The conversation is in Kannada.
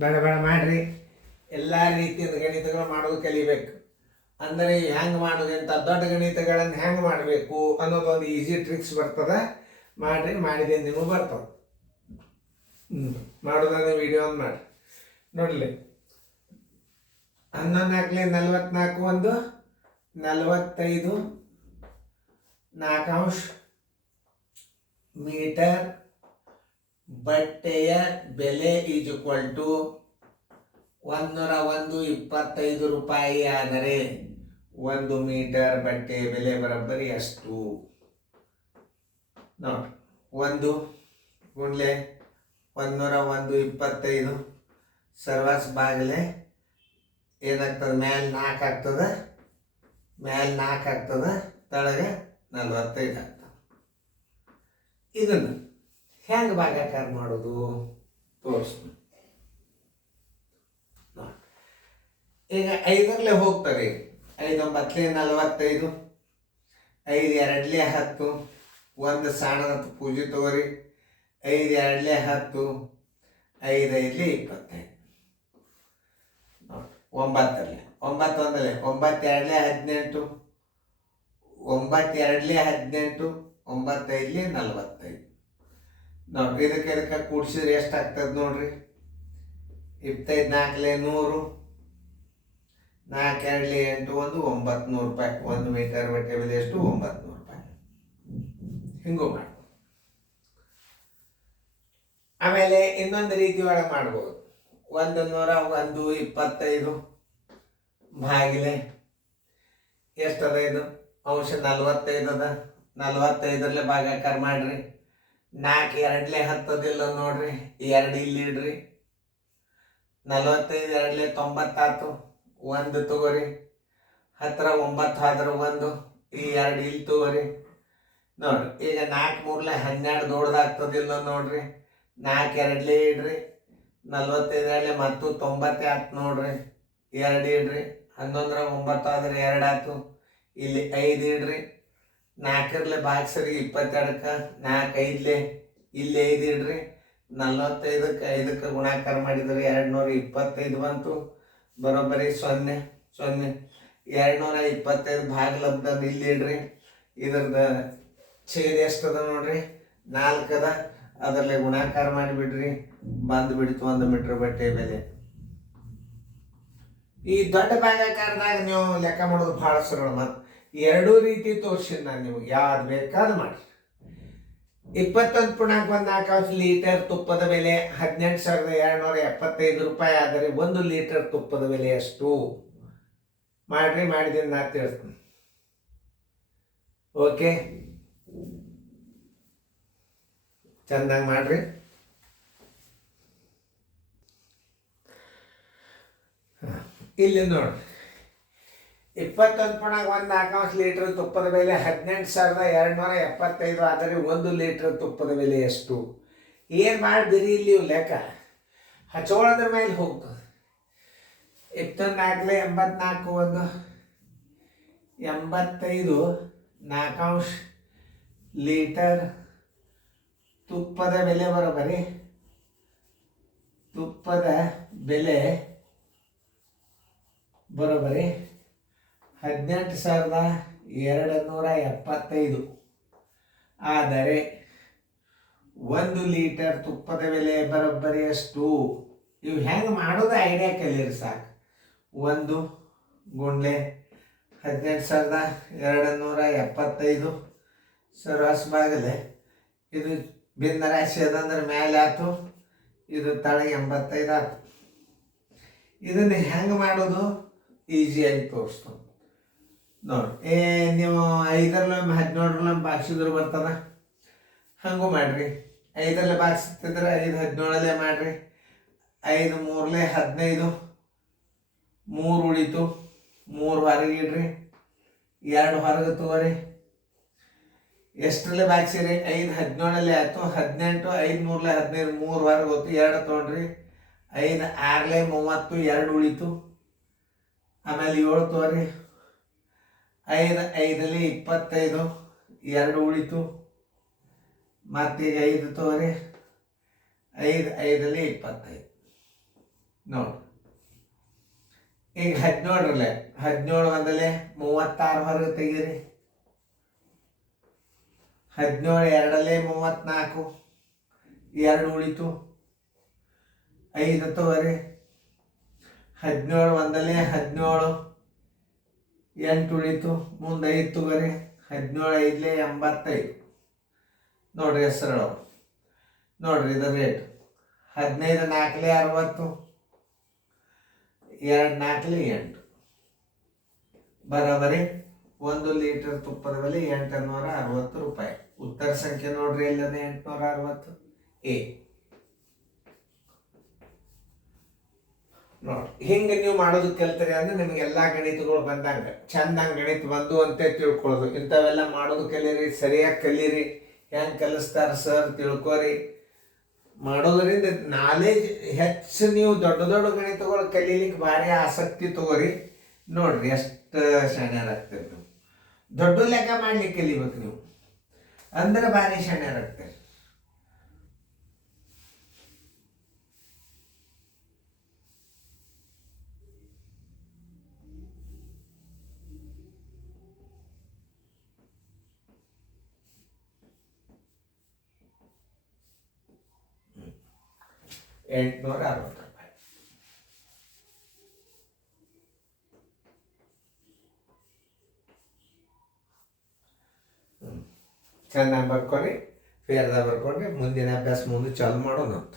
ಬೇಡ ಬೇಡ ಮಾಡಿರಿ. ಎಲ್ಲ ರೀತಿಯ ಗಣಿತಗಳು ಮಾಡೋದು ಕಲಿಬೇಕು. ಅಂದರೆ ಹೆಂಗೆ ಮಾಡೋದು ಅಂತ ದೊಡ್ಡ ಗಣಿತಗಳನ್ನು ಹೆಂಗೆ ಮಾಡಬೇಕು ಅನ್ನೋದೊಂದು ಈಸಿ ಟ್ರಿಕ್ಸ್ ಬರ್ತದೆ. ಮಾಡಿರಿ, ಮಾಡಿದೆ ನಿಮಗೂ ಬರ್ತದೆ. ಮಾಡೋದನ್ನ ವಿಡಿಯೋ ಒಂದು ಮಾಡಿ ನೋಡಲಿ. 11 × 4 = 45 4 ಮೀಟರ್. ಬಟ್ಟೆಯ ಬೆಲೆ = 101.25 ರೂಪಾಯಿ ಆದರೆ 1 ಮೀಟರ್ ಬಟ್ಟೆಯ ಬೆಲೆ ಬರೋಬ್ಬರಿ ಎಷ್ಟು? ನೋಡಿ, 1 × 101.25 ಸರ್ವಸ್ ಬಾಗಿಲೆ ಏನಾಗ್ತದೆ? ಮೇಲೆ 4 ಆಗ್ತದೆ, ಮೇಲೆ 4 ಆಗ್ತದೆ, ತಳಗೆ 45 ಆಗ್ತದೆ. ಇದನ್ನು ಹೆಂಗೆ ಭಾಗಾಕಾರ ಮಾಡೋದು ತೋರಿಸ್ತೀನಿ. ಈಗ 5ರಲ್ಲೇ ಹೋಗ್ತಾರೆ. 5 × 9 = 45, 5 × 2 = 10, 1 ಸಣ್ಣದ ಪೂಜೆ ತಗೋರಿ. 5 × 2 = 10, 5 × 5 = 25. 9 1 9 2 18, 9 2 18, 9 5 45. ನೋಡ್ರಿ, ಇದಕ್ಕೆ ಕೂಡಿಸಿದ್ರೆ ಎಷ್ಟಾಗ್ತದೆ ನೋಡ್ರಿ. 25 4 100, 4 2 8 900 ರೂಪಾಯಿ. 1 ಮೀಟರ್ ಬಟ್ಟೆ ಬೆಲೆ ಎಷ್ಟು? 900 ರೂಪಾಯಿ. ಹಿಂಗೂ ಮಾಡಿ. ಆಮೇಲೆ ಇನ್ನೊಂದು ರೀತಿ ಒಳಗೆ ಮಾಡ್ಬೋದು. 101.25 ಭಾಗಿಲೆ ಎಷ್ಟದ? ಇದು ಅಂಶ 45 ಅದ. 45ರಲ್ಲೇ ಭಾಗಾಕಾರ ಮಾಡ್ರಿ. 4 2 10 ನೋಡ್ರಿ, 2 ಇಲ್ಲಿ ಇಡ್ರಿ. 45 2 90 ಆಯ್ತು, 1 ತಗೋರಿ. 10 9 ಆದ್ರೆ 1, ಈ 2 ಇಲ್ಲಿ ತಗೋರಿ. ನೋಡ್ರಿ, ಈಗ 4 3 12 ದೊಡ್ಡದಾಗ್ತದಿಲ್ಲ ನೋಡ್ರಿ. 4 2 ಇಡ್ರಿ. 45 ಮತ್ತು 90 ಆಯ್ತು ನೋಡ್ರಿ, 2 ಇಡ್ರಿ. 11 9 ಆದ್ರೆ 2 ಆಯ್ತು, ಇಲ್ಲಿ 5 ಇಡ್ರಿ. 4ರಲ್ಲೇ ಭಾಗಿಸ್ರಿ 22ಕ್ಕೆ, 4 5 ಇಲ್ಲಿ 5 ಇಡ್ರಿ. 45ಕ್ಕೆ 5ಕ್ಕೆ ಗುಣಾಕಾರ ಮಾಡಿದ್ರೆ 225 ಬಂತು, ಬರೋಬ್ಬರಿ 0 0. 225 ಭಾಗಲಬ್ದನ್ನು ಇಲ್ಲಿ ಇಡ್ರಿ. ಇದ್ರದ್ದು ಛೇದ ಎಷ್ಟದ ನೋಡ್ರಿ? 4 ಅದ. ಅದರಲ್ಲೇ ಗುಣಾಕಾರ ಮಾಡಿಬಿಡ್ರಿ, ಬಂದ್ಬಿಡ್ತು 1 ಮೀಟರ್ ಬಟ್ಟೆ ಬೆಲೆ. ಈ ದೊಡ್ಡ ಭಾಗಾಕಾರದಾಗ ನೀವು ಲೆಕ್ಕ ಮಾಡೋದು ಬಹಳ ಸರಳ. ಮತ್ತು 2 ರೀತಿ ತೋರಿಸಿದ್ ನಾನು ನಿಮ್ಗೆ, ಯಾವ್ದು ಬೇಕಾದ್ ಮಾಡಿ. 21.14 ಲೀಟರ್ ತುಪ್ಪದ ಬೆಲೆ 18,275 ರೂಪಾಯಿ ಆದರೆ 1 ಲೀಟರ್ ತುಪ್ಪದ ಬೆಲೆ ಎಷ್ಟು? ಮಾಡ್ರಿ, ಮಾಡಿದ್ದೀನಿ ನಾ ತಿಳಿಸ್ತೀನಿ. ಓಕೆ, ಚಂದಾಗಿ ಮಾಡ್ರಿ. ಇಲ್ಲಿ ನೋಡ್ರಿ, 21.14 ಲೀಟರ್ ತುಪ್ಪದ ಬೆಲೆ 18,275 ಆದರೆ 1 ಲೀಟರ್ ತುಪ್ಪದ ಬೆಲೆ ಎಷ್ಟು? ಏನು ಮಾಡಿದಿರಿ ಇಲ್ಲಿ ಲೆಕ್ಕ? ಹಚ್ಚೋಳದ್ರ ಮೇಲೆ ಹೋಗ್ತದೆ. 24 84 1 85 4 ಲೀಟರ್ ತುಪ್ಪದ ಬೆಲೆ ಬರೋಬರಿ. ತುಪ್ಪದ ಬೆಲೆ ಬರೋಬರಿ 18,275 ಆದರೆ 1 ಲೀಟರ್ ತುಪ್ಪದ ಬೆಲೆ ಬರೋಬ್ಬರಿ ಎಷ್ಟು? ಇವು ಹೆಂಗೆ ಮಾಡೋದು ಐಡಿಯಾ ಕಲೀರಿ ಸಾಕು. 1 × 18,275 ಸರ್ವಸ್ ಬಾಗಲೆ. ಇದು ಭಿನ್ನ ರಾಶಿ ಅದಂದ್ರೆ ಮೇಲೆ ಆಯ್ತು, ಇದು ತಳಗೆ 85 ಆಯ್ತು. ಇದನ್ನು ಹೆಂಗೆ ಮಾಡೋದು ಈಸಿಯಾಗಿ ತೋರಿಸ್ತು ನೋಡಿ. ನೀವು 5ರಲ್ಲೊಮ್ಮೆ 17ರಲ್ಲೊಮ್ಮೆ ಬಾಗಿಸಿದ್ರು ಬರ್ತದ, ಹಂಗೂ ಮಾಡ್ರಿ. 5ರಲ್ಲೇ ಬಾಗಿಸ್ತಿದ್ರೆ 5 17ರಲ್ಲೇ ಮಾಡ್ರಿ. 5 3 15, 3 ಉಳಿತು, 3 ಹೊರಗೆ ಇಡ್ರಿ, 2 ಹೊರಗೆ ತಗೋರಿ. ಎಷ್ಟರಲ್ಲೇ ಬಾಗಿಸಿರಿ? 5 17ರಲ್ಲೇ ಆಯ್ತು. 18 5 3 15, 3 ಹೊರಗೆ ಹೋಯ್ತು, 2 ತೊಗೊಂಡ್ರಿ. 5 6 30, 2 ಉಳಿತು. ಆಮೇಲೆ 7 ತಗೋರಿ. 5 5 25, 2 ಉಳಿತು. ಮತ್ತೀಗ 5 ತಗೋರಿ. 5 5 25. ನೋಡಿ ಈಗ 17 17 ಒಂದಲೇ 36 ಹೊರಗೆ ತೆಗೀರಿ. 17 ಎರಡಲ್ಲೇ 34, 2 ಉಳಿತು, 5 ತಗೋರಿ. 17 ಒಂದಲೇ 17, 8 ಉಳಿತು, ಮುಂದೆ 5 ತಗೋರಿ. 17 5ಲೇ 85. ನೋಡ್ರಿ ಹೆಸರು ನೋಡ್ರಿ ಇದು ರೇಟ್. 15 4ಲೇ 60, 2 4ಲೇ 8. ಬರೋಬರಿ 1 ಲೀಟರ್ ತುಪ್ಪದ ಬೆಲೆ 860 ರೂಪಾಯಿ. ಉತ್ತರ ಸಂಖ್ಯೆ ನೋಡ್ರಿ ಎಲ್ಲದ 860 ಎ. ನೋಡ್ರಿ ಹಿಂಗೆ ನೀವು ಮಾಡೋದು ಕಲ್ತರಿ ಅಂದ್ರೆ ನಿಮಗೆಲ್ಲ ಗಣಿತಗಳು ಬಂದಂಗ ಚಂದಂಗೆ ಗಣಿತ ಬಂದು ಅಂತ ತಿಳ್ಕೊಳ್ಳೋದು. ಇಂಥವೆಲ್ಲ ಮಾಡೋದು ಕಲೀರಿ, ಸರಿಯಾಗಿ ಕಲೀರಿ, ಹೆಂಗೆ ಕಲಿಸ್ತಾರ ಸರ್ ತಿಳ್ಕೊರಿ. ಮಾಡೋದ್ರಿಂದ ನಾಲೆಜ್ ಹೆಚ್ಚು, ನೀವು ದೊಡ್ಡ ದೊಡ್ಡ ಗಣಿತಗಳು ಕಲೀಲಿಕ್ಕೆ ಭಾರಿ ಆಸಕ್ತಿ ತಗೋರಿ. ನೋಡ್ರಿ ಎಷ್ಟು ಶಾಣ್ಯರಾಗ್ತೀರಿ ನೀವು. ದೊಡ್ಡ ಲೆಕ್ಕ ಮಾಡ್ಲಿಕ್ಕೆ ಕಲಿಬೇಕು ನೀವು, ಅಂದ್ರೆ ಭಾರಿ ಶಾಣ್ಯರಾಗ್ತೀರಿ. ₹860. ಚೆನ್ನಾಗಿ ಬರ್ಕೊರಿ, ಫೇರ್ದಾಗ ಬರ್ಕೊಂಡ್ರೆ ಮುಂದಿನ ಅಭ್ಯಾಸ ಮುಂದೆ ಚಾಲು ಮಾಡೋಣ ಅಂತ.